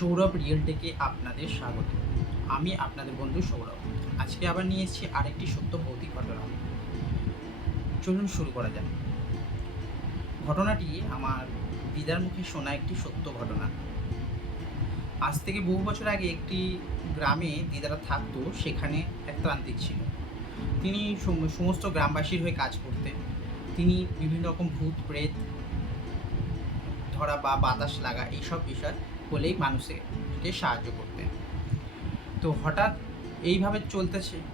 Sourav real টেকে আপনাদের স্বাগত। আমি আপনাদের বন্ধু সৌরভ। আজকে আবার নিয়ে এসেছি আরেকটি সত্য ভৌতিক ঘটনা। চলুন শুরু করা যাক। ঘটনাটি আমার দিদার মুখে শোনা একটি সত্য ঘটনা। আজ থেকে বহু বছর আগে একটি গ্রামে দিদারা থাকতো। সেখানে এক তান্ত্রিক ছিল। তিনি সমস্ত গ্রামবাসীর হয়ে কাজ করতেন। তিনি বিভিন্ন রকম ভূত প্রেত ধরা বা বাতাস লাগা এইসব বিষয় হলেই মানুষকে সাহায্য করতেন। তো হঠাৎ এইভাবে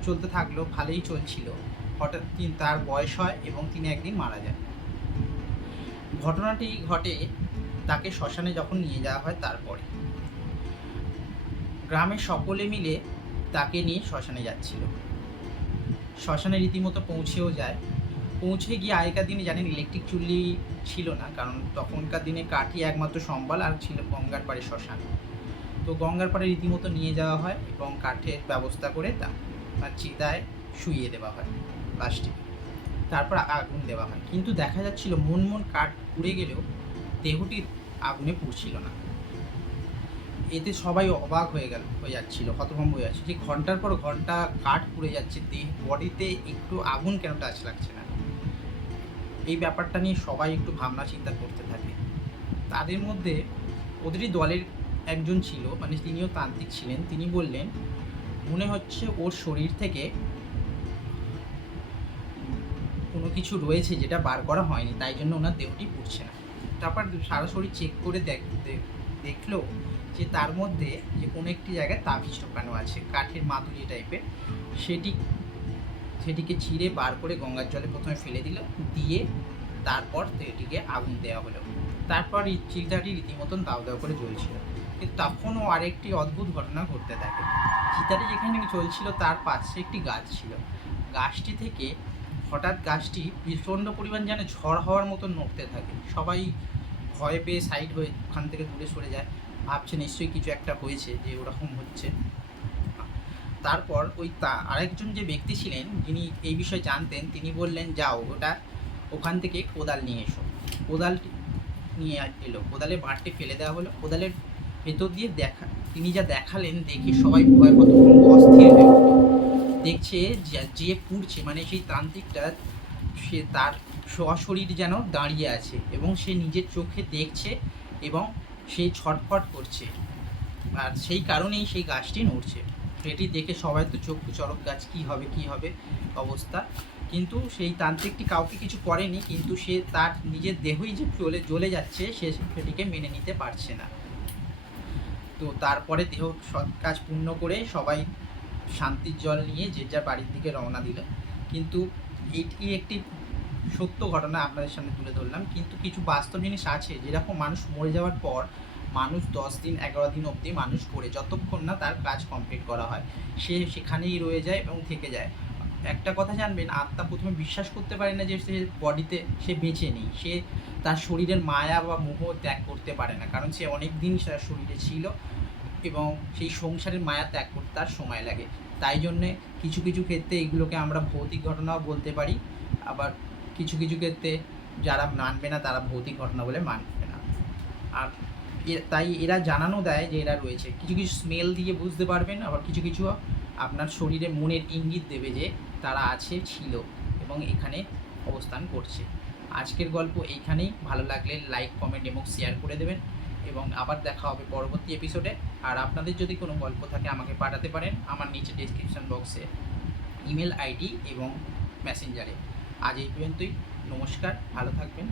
চলতে থাকলো, ভালোই চলছিল। হঠাৎ তার বয়স হয় এবং তিনি একদিন মারা যান। ঘটনাটি ঘটে তাকে শ্মশানে যখন নিয়ে যাওয়া হয়। তারপরে গ্রামের সকলে মিলে তাকে নিয়ে শ্মশানে যাচ্ছিল। শ্মশানে রীতিমতো পৌঁছেও যায়। পৌঁছে গিয়ে আগেকার দিনে জানেন ইলেকট্রিক চুল্লি ছিল না, কারণ তখনকার দিনে কাঠই একমাত্র সম্বল, আর ছিল গঙ্গার পাড়ে শ্মশান। তো গঙ্গার পাড়ে রীতিমতো নিয়ে যাওয়া হয় এবং কাঠের ব্যবস্থা করে তার চিতায় শুইয়ে দেওয়া হয় লাশটিকে। তারপর আগুন দেওয়া হয়, কিন্তু দেখা যাচ্ছিল মন কাঠ পুড়ে গেলেও দেহটি আগুনে পুড়ছিল না। এতে সবাই অবাক হয়ে যাচ্ছিল, হতভম্ব হয়ে যাচ্ছে যে ঘন্টার পর ঘন্টা কাঠ পুড়ে যাচ্ছে, বডিতে একটু আগুন কেন টাচ লাগছে না। এই ব্যাপারটা নিয়ে সবাই একটু ভাবনা চিন্তা করতে থাকে। তাদের মধ্যে ওদেরই দলের একজন ছিল, মানে তিনিও তান্ত্রিক ছিলেন। তিনি বললেন মনে হচ্ছে ওর শরীর থেকে কোনো কিছু রয়েছে যেটা বার করা হয়নি, তাই জন্য ওনার দেহটি পুড়ছে না। তারপর সারা শরীর চেক করে দেখলো যে তার মধ্যে যে কোনো একটি জায়গায় তাবিজ ঢোকানো আছে, কাঠের মাদুরি টাইপের। সেটিকে ছিঁড়ে বার করে গঙ্গার জলে প্রথমে ফেলে দিয়ে তারপর এটিকে আগুন দেওয়া হলো। তারপর চিতাটি রীতিমতন দাও দাও করে জ্বলছিল। কিন্তু তখনও আরেকটি অদ্ভুত ঘটনা ঘটতে থাকে। চিতাটি যেখানে চলছিল তার পাশে একটি গাছ ছিল। গাছটি থেকে হঠাৎ গাছটি প্রচণ্ড পরিমাণ যেন ঝড় হওয়ার মতন নড়তে থাকে। সবাই ভয় পেয়ে সাইড হয়ে ওখান থেকে দূরে সরে যায়, ভাবছে নিশ্চয়ই কিছু একটা হয়েছে যে ওরকম হচ্ছে। তারপর আরেকজন যে ব্যক্তি ছিলেন যিনি এই বিষয়ে জানতেন, তিনি বললেন যাও ওখান থেকে কোদাল নিয়ে এসো। কোদালটি নিয়ে এলো, কোদালের বাঁটটি ফেলে দেওয়া হলো। কোদালের ভেতর দিয়ে তিনি যা দেখালেন দেখে সবাই ভয় কতক্ষণ অস্থির হয়ে উঠল। দেখছে যে পুড়ছে, মানে সেই তান্ত্রিকটা, সে তার সশরীর যেন দাঁড়িয়ে আছে এবং সে নিজের চোখে দেখছে এবং সে ছটফট করছে, আর সেই কারণেই সেই গাছটি নড়ছে। এটি দেখে সবাই তো চক্ষু চড়ক গাছ, কী হবে অবস্থা। কিন্তু সেই তান্ত্রিকটি কাউকে কিছু করেনি, কিন্তু সে তার নিজের দেহই যে জ্বলে যাচ্ছে সেটিকে মেনে নিতে পারছে না। তো তারপরে দেহ সৎ কাজ পূর্ণ করে সবাই শান্তির জল নিয়ে যে যার বাড়ির দিকে রওনা দিল। কিন্তু এটি একটি সত্য ঘটনা আপনাদের সামনে তুলে ধরলাম, কিন্তু কিছু বাস্তব জিনিস আছে। যেরকম মানুষ মরে যাওয়ার পর মানুষ 10 দিন 11 দিন অবধি মানুষ করে, যতক্ষণ না তার কাজ কমপ্লিট করা হয় সে সেখানেই রয়ে যায় এবং থেকে যায়। একটা কথা জানবেন, আত্মা প্রথমে বিশ্বাস করতে পারে না যে সে বডিতে সে বেঁচে নেই। সে তার শরীরের মায়া বা মোহ ত্যাগ করতে পারে না, কারণ সে অনেক দিন তার শরীরে ছিল এবং সেই সংসারের মায়া ত্যাগ করতে তার সময় লাগে। তাই জন্যে কিছু কিছু ক্ষেত্রে এগুলোকে আমরা ভৌতিক ঘটনাও বলতে পারি, আবার কিছু কিছু ক্ষেত্রে যারা মানবে না তারা ভৌতিক ঘটনা বলে মানবে না। আর তাই এরা জানানো দেয় যে এরা রয়েছে। কিছু কিছু স্মেল দিয়ে বুঝতে পারবেন, আবার কিছু কিছু আপনার শরীরে মনের ইঙ্গিত দেবে যে তারা ছিল এবং এখানে অবস্থান করছে। আজকের গল্প এইখানেই। ভালো লাগলে লাইক, কমেন্ট এবং শেয়ার করে দেবেন, এবং আবার দেখা হবে পরবর্তী এপিসোডে। আর আপনাদের যদি কোনো গল্প থাকে আমাকে পাঠাতে পারেন আমার নিচে ডেসক্রিপশন বক্সে ইমেল আইডি এবং মেসেঞ্জারে। আজ এই পর্যন্তই। নমস্কার, ভালো থাকবেন।